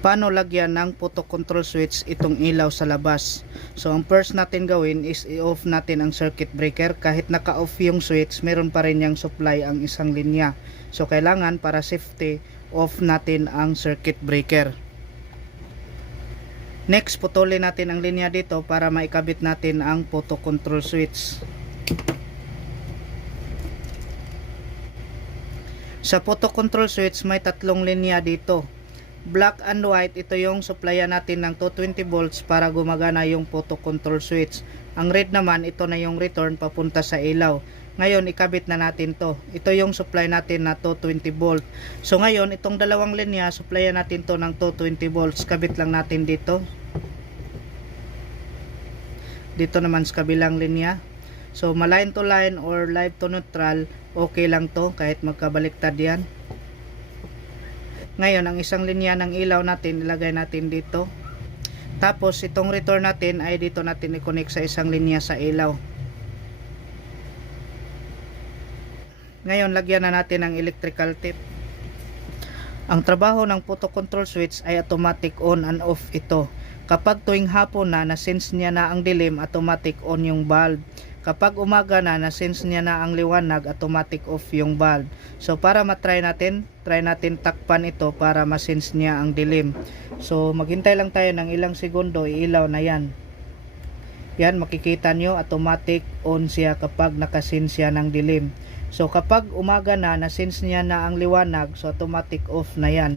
Paano lagyan ng photo control switch itong ilaw sa labas? So ang first natin gawin is i-off natin ang circuit breaker. Kahit naka-off yung switch, meron pa rin yung supply ang isang linya. So kailangan para safety, off natin ang circuit breaker. Next, putulin natin ang linya dito para maikabit natin ang photo control switch. Sa photo control switch may tatlong linya dito. Black and white, ito yung supplyan natin ng 220 volts para gumagana yung photo control switch. Ang red naman, ito na yung return papunta sa ilaw. Ngayon, ikabit na natin to. Ito yung supply natin na 220 volt. So ngayon, itong dalawang linya, supplyan natin to ng 220 volts. Kabit lang natin dito. Dito naman sa kabilang linya. So maline to line or live to neutral, okay lang to kahit magkabaliktad yan. Ngayon, ang isang linya ng ilaw natin, ilagay natin dito. Tapos, itong return natin ay dito natin i-connect sa isang linya sa ilaw. Ngayon, lagyan na natin ng electrical tape. Ang trabaho ng photo control switch ay automatic on and off ito. Kapag tuwing hapon na, na-sense niya na ang dilim, automatic on yung bulb. Kapag umaga na, na-sense niya na ang liwanag, automatic off yung bulb. So para matry natin, try natin takpan ito para ma-sense niya ang dilim. So maghintay lang tayo ng ilang segundo, iilaw na yan. Yan, makikita nyo, automatic on siya kapag nakasense siya ng dilim. So kapag umaga na, na-sense niya na ang liwanag, so automatic off na yan.